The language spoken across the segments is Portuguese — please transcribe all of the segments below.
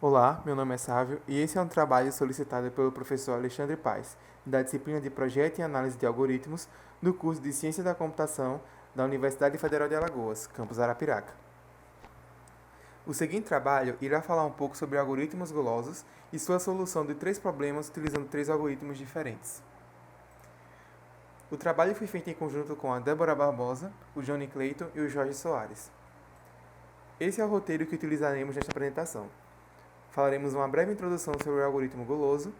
Olá, meu nome é Sávio e esse é um trabalho solicitado pelo professor Alexandre Paes, da disciplina de Projeto e Análise de Algoritmos, do curso de Ciência da Computação da Universidade Federal de Alagoas, campus Arapiraca. O seguinte trabalho irá falar um pouco sobre algoritmos gulosos e sua solução de três problemas utilizando três algoritmos diferentes. O trabalho foi feito em conjunto com a Débora Barbosa, o Johnny Clayton e o Jorge Soares. Esse é o roteiro que utilizaremos nesta apresentação. Falaremos uma breve introdução sobre o algoritmo guloso,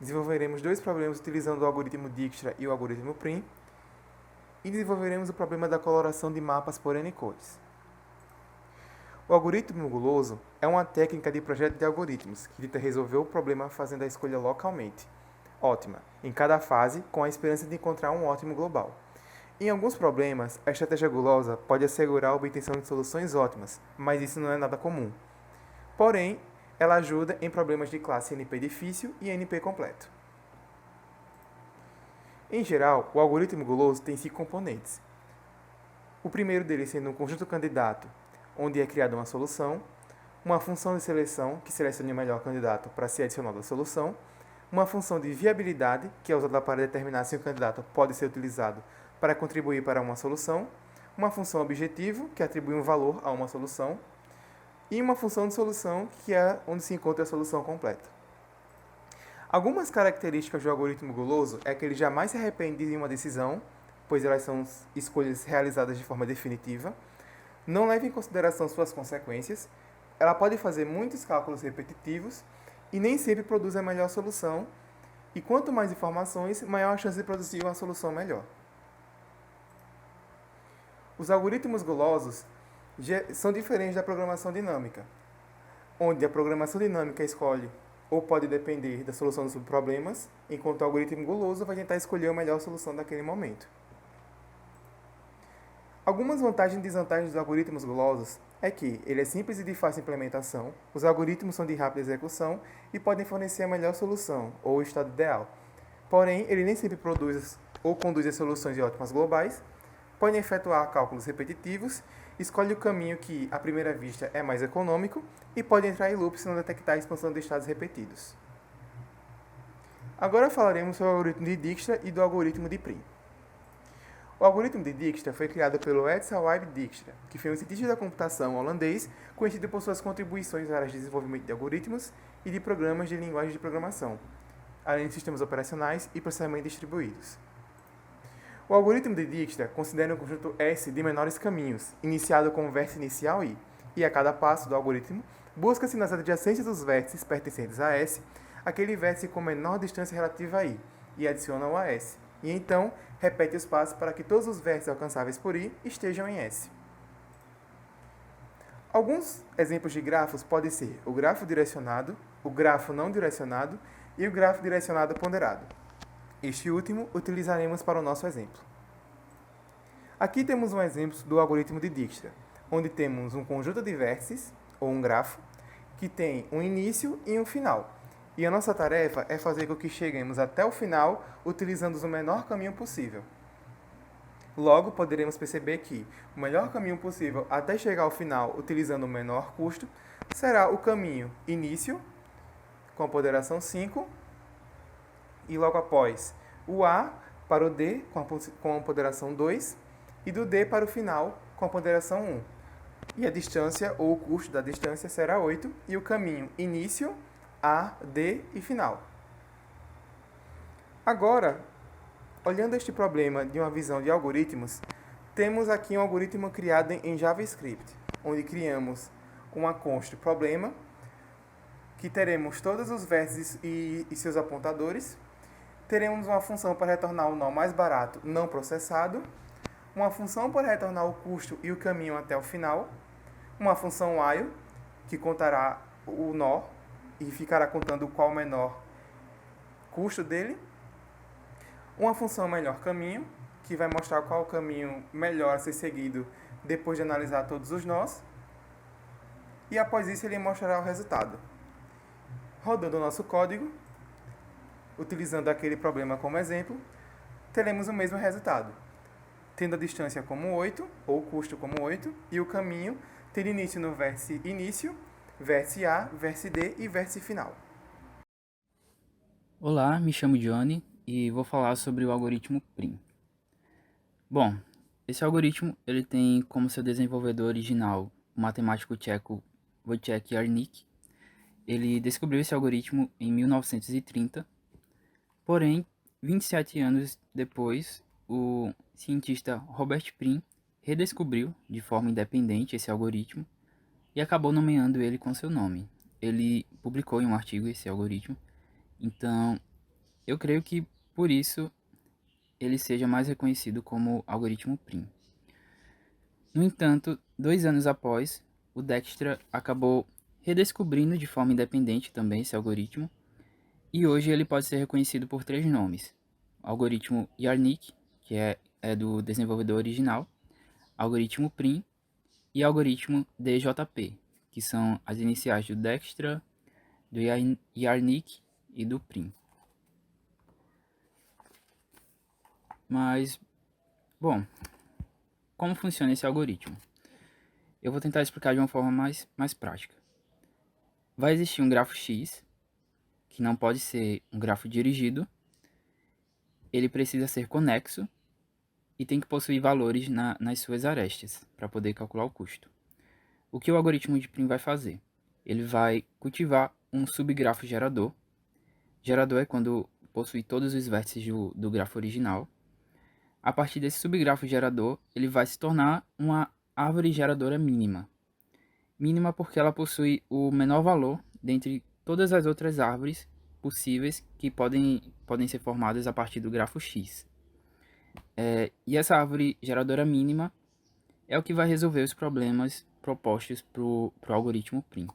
desenvolveremos dois problemas utilizando o algoritmo Dijkstra e o algoritmo Prim, e desenvolveremos o problema da coloração de mapas por N cores. O algoritmo guloso é uma técnica de projeto de algoritmos que tenta resolver o problema fazendo a escolha localmente, ótima, em cada fase, com a esperança de encontrar um ótimo global. Em alguns problemas, a estratégia gulosa pode assegurar a obtenção de soluções ótimas, mas isso não é nada comum. Porém, ela ajuda em problemas de classe NP difícil e NP completo. Em geral, o algoritmo guloso tem 5 componentes. O primeiro deles sendo um conjunto candidato, onde é criada uma solução, uma função de seleção, que seleciona o melhor candidato para ser adicionado à solução, uma função de viabilidade, que é usada para determinar se o candidato pode ser utilizado para contribuir para uma solução, uma função objetivo, que atribui um valor a uma solução, e uma função de solução, que é onde se encontra a solução completa. Algumas características do algoritmo guloso é que ele jamais se arrepende de uma decisão, pois elas são escolhas realizadas de forma definitiva, não leva em consideração suas consequências, ela pode fazer muitos cálculos repetitivos e nem sempre produz a melhor solução, e quanto mais informações, maior a chance de produzir uma solução melhor. Os algoritmos gulosos são diferentes da programação dinâmica, onde a programação dinâmica escolhe ou pode depender da solução dos subproblemas, enquanto o algoritmo guloso vai tentar escolher a melhor solução daquele momento. Algumas vantagens e desvantagens dos algoritmos gulosos é que ele é simples e de fácil implementação, os algoritmos são de rápida execução e podem fornecer a melhor solução, ou o estado ideal. Porém, ele nem sempre produz ou conduz a soluções de ótimas globais, pode efetuar cálculos repetitivos, escolhe o caminho que, à primeira vista, é mais econômico e pode entrar em loop se não detectar a expansão de estados repetidos. Agora falaremos sobre o algoritmo de Dijkstra e do algoritmo de Prim. O algoritmo de Dijkstra foi criado pelo Edsel Dijkstra, que foi um cientista da computação holandês conhecido por suas contribuições na área de desenvolvimento de algoritmos e de programas de linguagem de programação, além de sistemas operacionais e processamento distribuídos. O algoritmo de Dijkstra considera um conjunto S de menores caminhos, iniciado com o vértice inicial I, e a cada passo do algoritmo, busca-se nas adjacências dos vértices pertencentes a S, aquele vértice com menor distância relativa a I, e adiciona-o a S, e então repete os passos para que todos os vértices alcançáveis por I estejam em S. Alguns exemplos de grafos podem ser o grafo direcionado, o grafo não direcionado e o grafo direcionado ponderado. Este último utilizaremos para o nosso exemplo. Aqui temos um exemplo do algoritmo de Dijkstra, onde temos um conjunto de vértices, ou um grafo, que tem um início e um final. E a nossa tarefa é fazer com que cheguemos até o final utilizando o menor caminho possível. Logo, poderemos perceber que o melhor caminho possível até chegar ao final utilizando o menor custo será o caminho início, com a ponderação 5, e logo após o A para o D com a ponderação 2 e do D para o final com a ponderação 1. E a distância ou o custo da distância será 8 e o caminho início, A, D e final. Agora, olhando este problema de uma visão de algoritmos, temos aqui um algoritmo criado em JavaScript, onde criamos uma const problema, que teremos todos os vértices e seus apontadores. Teremos uma função para retornar o nó mais barato não processado, uma função para retornar o custo e o caminho até o final, uma função while, que contará o nó e ficará contando qual o menor custo dele, uma função melhor caminho, que vai mostrar qual o caminho melhor a ser seguido depois de analisar todos os nós, e após isso ele mostrará o resultado. Rodando o nosso código, utilizando aquele problema como exemplo, teremos o mesmo resultado, tendo a distância como 8, ou o custo como 8, e o caminho tendo início no vértice início, vértice A, vértice D e vértice final. Olá, me chamo Johnny e vou falar sobre o algoritmo PRIM. Bom, esse algoritmo ele tem como seu desenvolvedor original o matemático tcheco Wojciech Jarnik. Ele descobriu esse algoritmo em 1930, porém, 27 anos depois, o cientista Robert Prim redescobriu de forma independente esse algoritmo e acabou nomeando ele com seu nome. Ele publicou em um artigo esse algoritmo, então eu creio que por isso ele seja mais reconhecido como algoritmo Prim. No entanto, 2 anos após, o Dijkstra acabou redescobrindo de forma independente também esse algoritmo, e hoje ele pode ser reconhecido por 3 nomes: algoritmo Jarnik, que é do desenvolvedor original, algoritmo Prim e algoritmo DJP, que são as iniciais do Dijkstra, do Jarnik e do Prim. Mas, bom, como funciona esse algoritmo? Eu vou tentar explicar de uma forma mais prática. Vai existir um grafo X, que não pode ser um grafo dirigido, ele precisa ser conexo e tem que possuir valores nas suas arestas para poder calcular o custo. O que o algoritmo de Prim vai fazer? Ele vai cultivar um subgrafo gerador. Gerador é quando possui todos os vértices do grafo original. A partir desse subgrafo gerador, ele vai se tornar uma árvore geradora mínima. Mínima porque ela possui o menor valor dentre todas as outras árvores possíveis que podem ser formadas a partir do grafo X. E essa árvore geradora mínima é o que vai resolver os problemas propostos para o algoritmo Prim.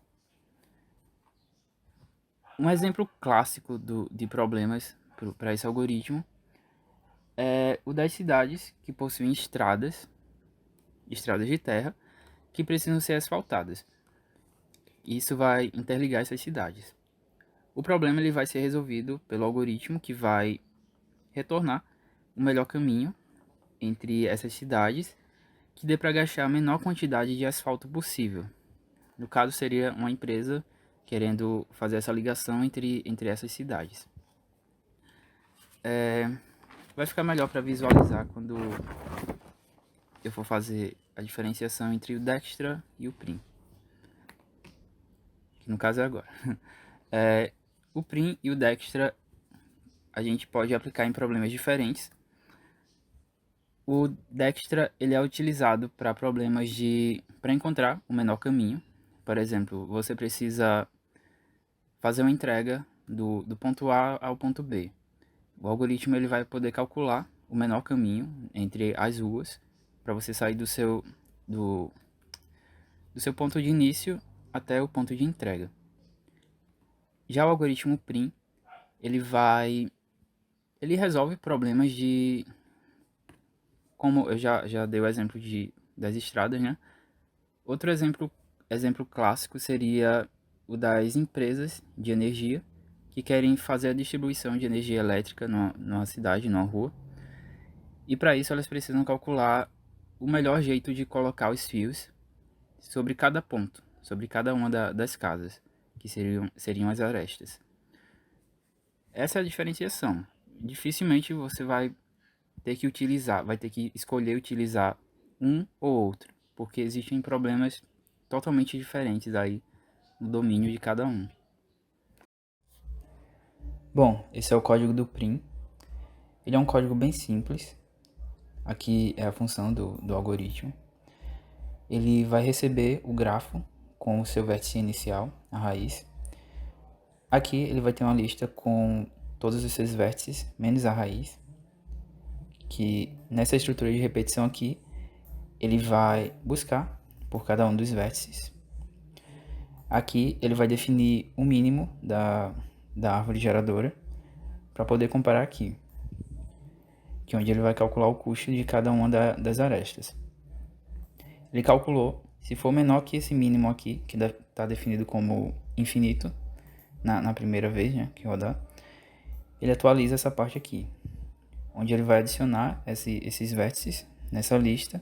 Um exemplo clássico de problemas para esse algoritmo é o das cidades que possuem estradas de terra, que precisam ser asfaltadas. Isso vai interligar essas cidades. O problema ele vai ser resolvido pelo algoritmo que vai retornar o melhor caminho entre essas cidades que dê para gastar a menor quantidade de asfalto possível. No caso, seria uma empresa querendo fazer essa ligação entre essas cidades. Vai ficar melhor para visualizar quando eu for fazer a diferenciação entre o Dijkstra e o Prim, que no caso é agora. O Prim e o Dijkstra a gente pode aplicar em problemas diferentes. O Dijkstra ele é utilizado para problemas para encontrar o menor caminho. Por exemplo, você precisa fazer uma entrega do ponto A ao ponto B. O algoritmo ele vai poder calcular o menor caminho entre as ruas para você sair do seu ponto de início até o ponto de entrega. Já o algoritmo Prim, ele resolve problemas como eu já dei o exemplo das estradas, né? Outro exemplo clássico seria o das empresas de energia que querem fazer a distribuição de energia elétrica numa cidade, numa rua. E para isso elas precisam calcular o melhor jeito de colocar os fios sobre cada ponto, sobre cada uma das casas, que seriam as arestas. Essa é a diferenciação. Dificilmente você vai ter que escolher utilizar um ou outro, porque existem problemas totalmente diferentes aí no domínio de cada um. Bom, esse é o código do Prim. Ele é um código bem simples. Aqui é a função do algoritmo. Ele vai receber o grafo com o seu vértice inicial, a raiz. Aqui ele vai ter uma lista com todos os seus vértices, menos a raiz. Que nessa estrutura de repetição aqui, ele vai buscar por cada um dos vértices. Aqui ele vai definir o mínimo da árvore geradora para poder comparar aqui, que é onde ele vai calcular o custo de cada uma das arestas. Ele calculou, se for menor que esse mínimo aqui, que está definido como infinito na primeira vez, né, que rodar, ele atualiza essa parte aqui, onde ele vai adicionar esses vértices nessa lista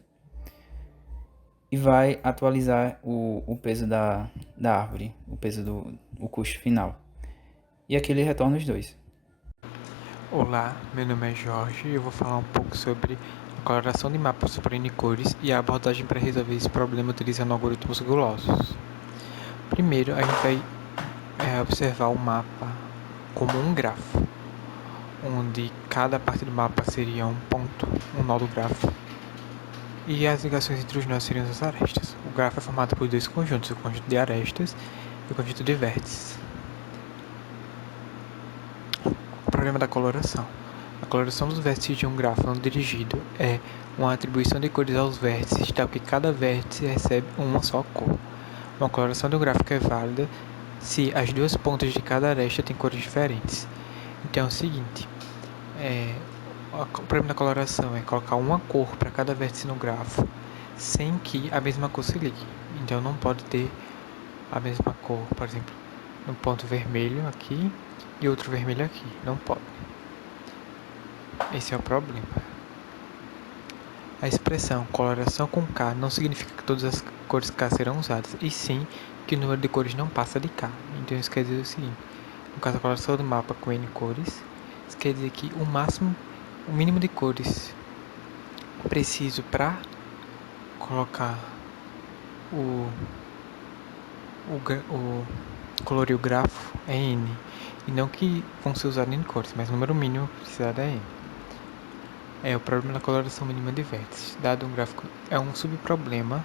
e vai atualizar o peso da árvore, o peso o custo final. E aqui ele retorna os dois. Olá, meu nome é Jorge e eu vou falar um pouco sobre a coloração de mapas por N cores e a abordagem para resolver esse problema utilizando algoritmos gulosos. Primeiro, a gente vai observar o mapa como um grafo, onde cada parte do mapa seria um ponto, um nó do grafo, e as ligações entre os nós seriam as arestas. O grafo é formado por dois conjuntos, o conjunto de arestas e o conjunto de vértices. O problema da coloração. A coloração dos vértices de um grafo não dirigido é uma atribuição de cores aos vértices, tal que cada vértice recebe uma só cor. Uma coloração do gráfico é válida se as duas pontas de cada aresta têm cores diferentes. Então é o seguinte, o problema da coloração é colocar uma cor para cada vértice no grafo sem que a mesma cor se ligue. Então não pode ter a mesma cor, por exemplo, um ponto vermelho aqui e outro vermelho aqui. Não pode. Esse é o problema. A expressão coloração com K não significa que todas as cores K serão usadas, e sim que o número de cores não passa de K. Então isso quer dizer o seguinte, no caso da coloração do mapa com N cores, isso quer dizer que o mínimo de cores preciso para colocar colorir o grafo é N, e não que vão ser usados N cores, mas o número mínimo precisado é N. É o problema da coloração mínima de vértices. Dado um gráfico, é um subproblema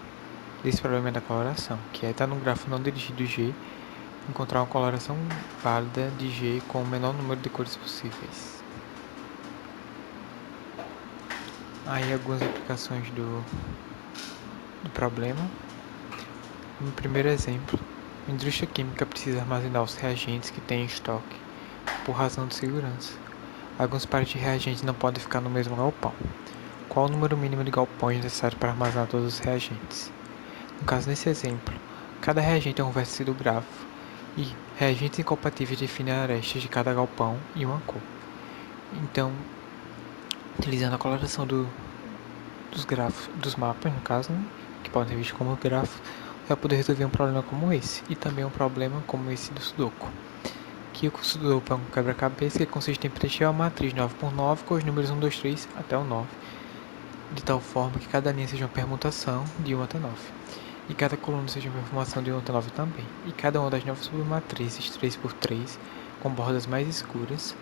desse problema da coloração, que é estar num gráfico não dirigido G, encontrar uma coloração válida de G com o menor número de cores possíveis. Aí algumas aplicações do problema. No primeiro exemplo, a indústria química precisa armazenar os reagentes que tem em estoque, por razão de segurança. Alguns pares de reagentes não podem ficar no mesmo galpão. Qual o número mínimo de galpões necessário para armazenar todos os reagentes? No caso desse exemplo, cada reagente é um vértice do grafo e reagentes incompatíveis definem arestas de cada galpão e uma cor. Então, utilizando a coloração dos grafos, dos mapas, no caso, né, que podem ser vistos como grafos, vai poder resolver um problema como esse e também um problema como esse do Sudoku. Que o Sudoku é um quebra-cabeça que consiste em preencher uma matriz 9x9 com os números 1, 2, 3 até o 9, de tal forma que cada linha seja uma permutação de 1 até 9, e cada coluna seja uma permutação de 1 até 9 também, e cada uma das 9 submatrizes 3x3 com bordas mais escuras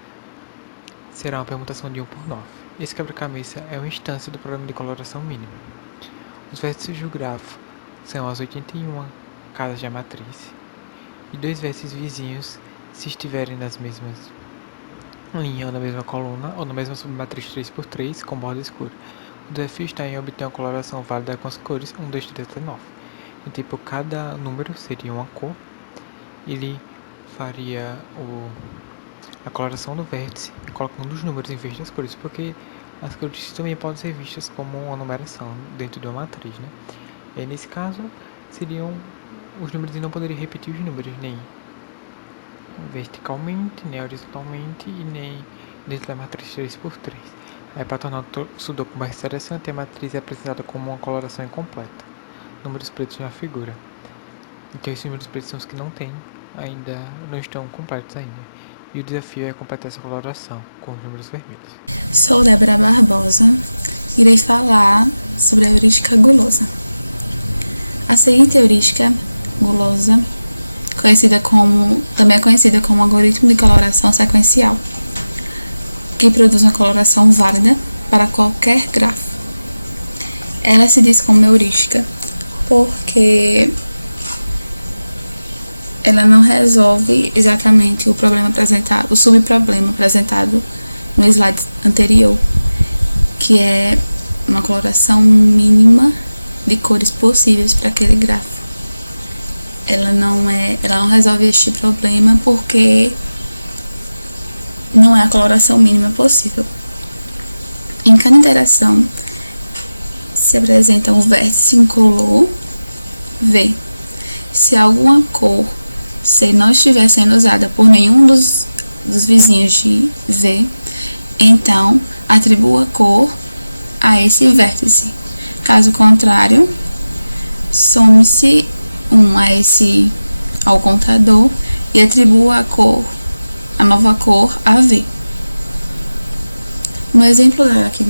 será uma permutação de 1 por 9. Esse quebra-cabeça é uma instância do problema de coloração mínima. Os vértices do grafo são as 81 casas da matriz, e dois vértices vizinhos se estiverem nas mesmas linhas ou na mesma coluna ou na mesma submatriz 3x3 com borda escura. O desafio está em obter uma coloração válida com as cores 1, 2, 3 até 9. Então, por cada número seria uma cor. Ele faria a coloração do vértice colocando os números em vez das cores, porque as cores também podem ser vistas como uma numeração dentro de uma matriz, né? E nesse caso, seriam os números e não poderiam repetir os números, nem verticalmente, nem horizontalmente e nem dentro da matriz 3x3. Aí, para tornar o Sudoku mais interessante, a matriz é apresentada como uma coloração incompleta, números pretos na figura. Então esses números pretos são os que não estão completos ainda. E o desafio é completar essa coloração com os números vermelhos. Sou Débora Barbosa, irei falar sobre a heurística gulosa. A seguinte heurística gulosa, também é conhecida como algoritmo de coloração sequencial, que produz uma coloração válida para qualquer grafo. Ela se diz como heurística porque ela não resolve exatamente o subproblema apresentado no slide anterior, que é uma coloração mínima de cores possíveis para aquele grafo. Ela não resolve este problema porque não é a coloração mínima possível. Em cada interação se apresenta um vértice incolor V. Se alguma cor C não estiver sendo usada por nenhum dos vizinhos de V, então atribua cor a esse vértice. Caso contrário, some-se 1 ao contador e atribua a nova cor a V. No exemplo aqui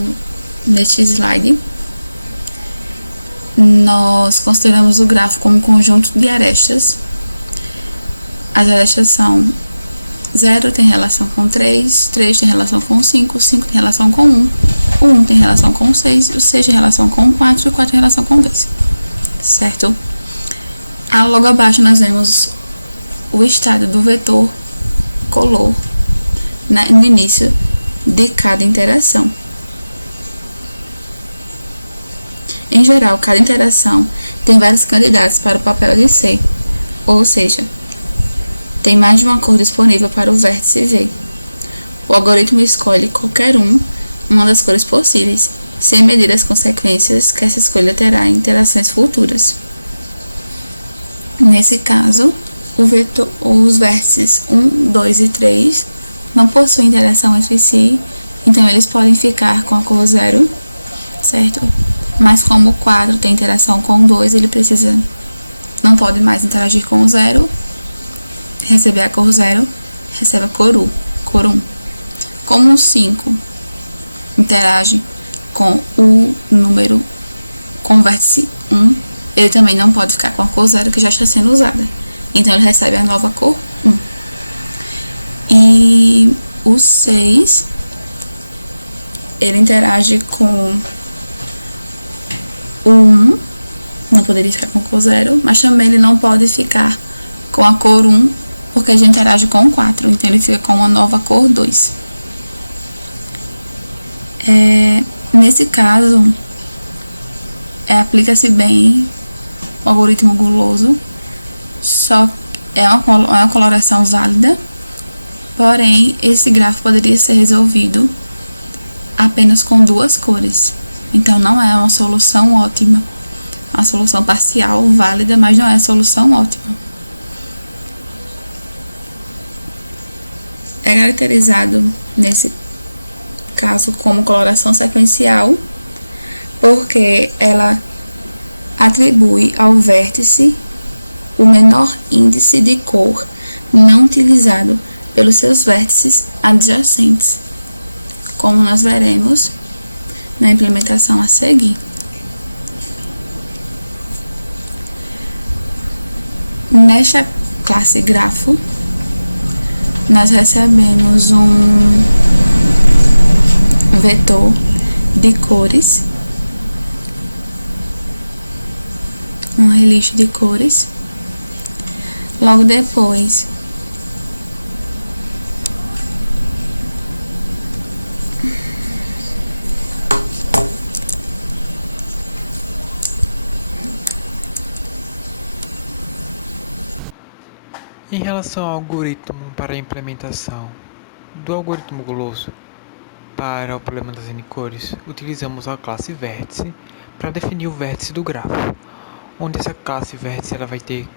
neste slide, nós consideramos o grafo como um conjunto de arestas. As arestas são 0 tem relação com 3, 3 tem relação com 5, 5 tem relação com 1, o 1 tem relação com 6, o 6 tem relação com 4 e o 4 tem relação com 2, certo? Logo abaixo nós vemos o estado do vetor color no início de cada interação. Em geral, cada interação tem vários candidatos para o papel de C, ou seja, tem mais de uma cor disponível para o vértice V. O algoritmo escolhe qualquer uma das cores possíveis, sem medir as consequências que essa escolha terá em interações futuras. Nesse caso, os vértices 1, 2 e 3 não possuem interação entre si, então eles podem ficar com a cor 0, certo? Mas como o 4 tem interação com o 2, ele não pode mais interagir com o 0, receber a cor 0, recebe a cor 1. Como o 5 interage com o número com o vértice 1, ele também não pode ficar com a cor 0 que já está sendo usada. Então ele recebe a nova cor 1. E o 6, ele interage com o 1, não poderia ficar com a cor 0, mas também ele não pode ficar com a cor 1, porque ele já interage com o 4, então ele fica com uma nova cor 2. Nesse caso, aplica-se bem o algoritmo guloso, só é uma coloração válida, porém esse gráfico poderia ser resolvido apenas com 2 cores, então não é uma solução ótima, é uma solução parcial válida, mas não é a solução ótima. É caracterizado nesse caso como coloração sequencial, porque ela atribui ao vértice o menor índice de cor não utilizado pelos seus vértices adjacentes, como nós veremos na implementação a seguir. Nesta classe grafo, nós recebemos um vetor de cores, uma lista de cores. Logo depois, em relação ao algoritmo para a implementação do algoritmo guloso para o problema das N cores, utilizamos a classe vértice para definir o vértice do grafo, onde essa classe vértice ela vai ter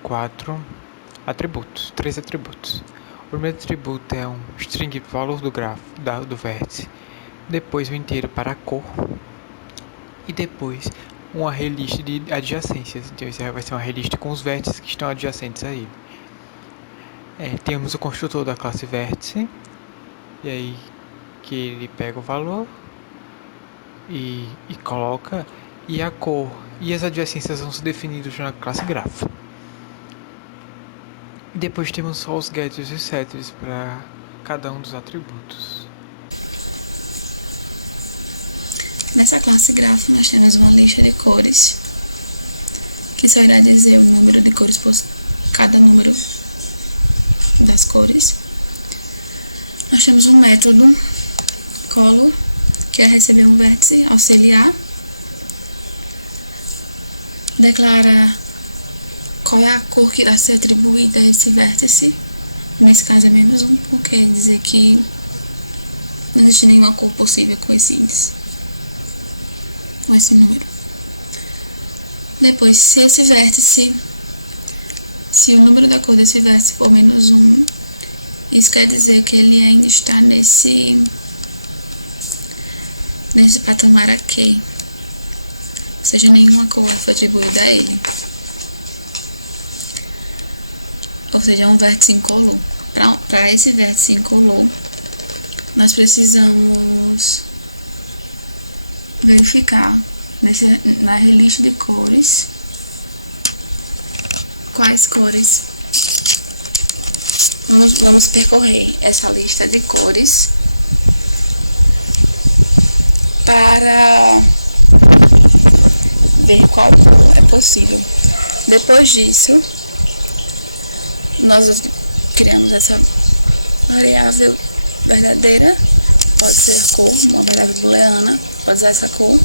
3 atributos. O primeiro atributo é um string valor do grafo do vértice, depois o inteiro para a cor e depois uma array list de adjacências. Então isso vai ser uma array list com os vértices que estão adjacentes a ele. Temos o construtor da classe vértice, e aí que ele pega o valor e coloca, e a cor e as adjacências vão ser definidos na classe grafo. E depois temos só os gets e os setters para cada um dos atributos. nessa classe grafo nós temos uma lista de cores, que só irá dizer o número de cores por cada número das cores. Nós temos um método color, que é receber um vértice auxiliar, declara qual é a cor que irá ser atribuída a esse vértice. Nesse caso é -1, porque quer dizer que não existe nenhuma cor possível com esse índice, com esse número. Depois, se o número da cor desse vértice for -1, isso quer dizer que ele ainda está nesse patamar aqui, ou seja, nenhuma cor foi atribuída a ele. ou seja, é um vértice incolor. Para esse vértice incolor, nós precisamos verificar na lista de cores quais cores. Vamos percorrer essa lista de cores para ver qual cor é possível. Depois disso, nós criamos essa variável verdadeira, pode ser cor, uma variável booleana, pode usar essa cor.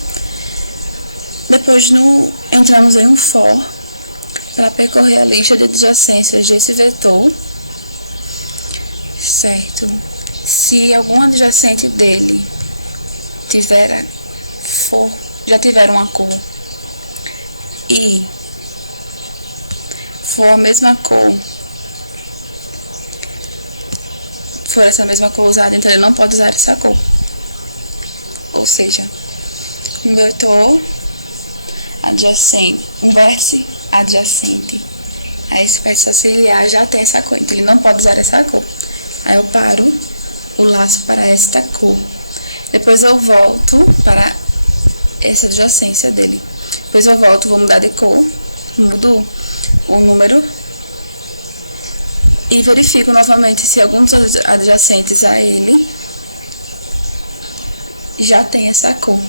Depois entramos em um for para percorrer a lista de adjacências desse vetor, certo? Se algum adjacente dele já tiver uma cor e for a mesma cor, for essa mesma cor usada, então ele não pode usar essa cor. Ou seja, um vetor adjacente, um vértice adjacente a esse vértice auxiliar já tem essa cor, então ele não pode usar essa cor. Aí eu paro o laço para esta cor. Depois eu volto para essa adjacência dele. Depois eu volto, vou mudar de cor, mudo o número e verifico novamente se alguns adjacentes a ele já tem essa cor.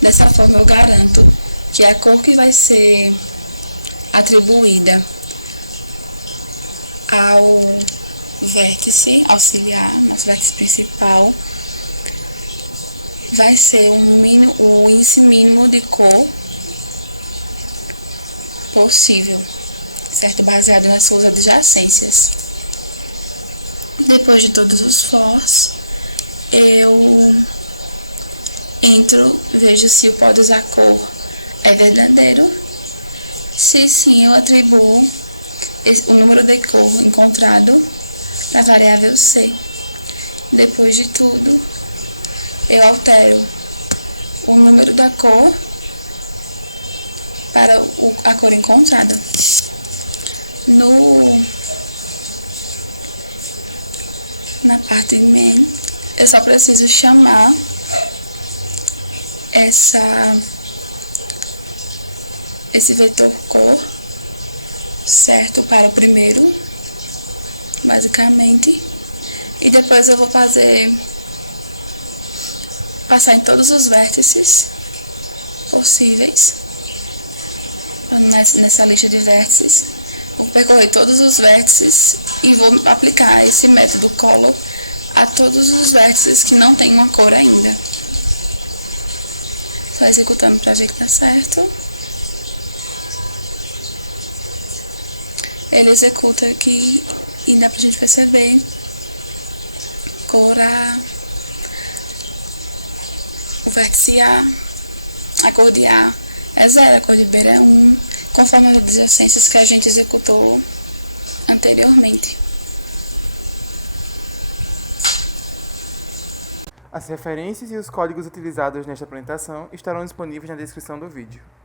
Dessa forma eu garanto que a cor que vai ser atribuída ao vértice auxiliar, nosso vértice principal, vai ser o índice mínimo de cor possível, certo? Baseado nas suas adjacências. Depois de todos os fors, eu entro, vejo se o pode usar cor é verdadeiro. Se sim, eu atribuo o número de cor encontrado para a variável C. Depois de tudo, eu altero o número da cor para a cor encontrada. Na parte main, eu só preciso chamar esse vetor cor, certo, para o primeiro, basicamente, e depois eu vou passar em todos os vértices possíveis nessa lista de vértices. Vou percorrer todos os vértices e vou aplicar esse método color a todos os vértices que não tem uma cor ainda. Só executando para ver que tá certo. Ele executa aqui e dá pra gente perceber cor o vértice A, a cor de A é 0, a cor de B é 1, conforme as adjacências que a gente executou anteriormente. As referências e os códigos utilizados nesta apresentação estarão disponíveis na descrição do vídeo.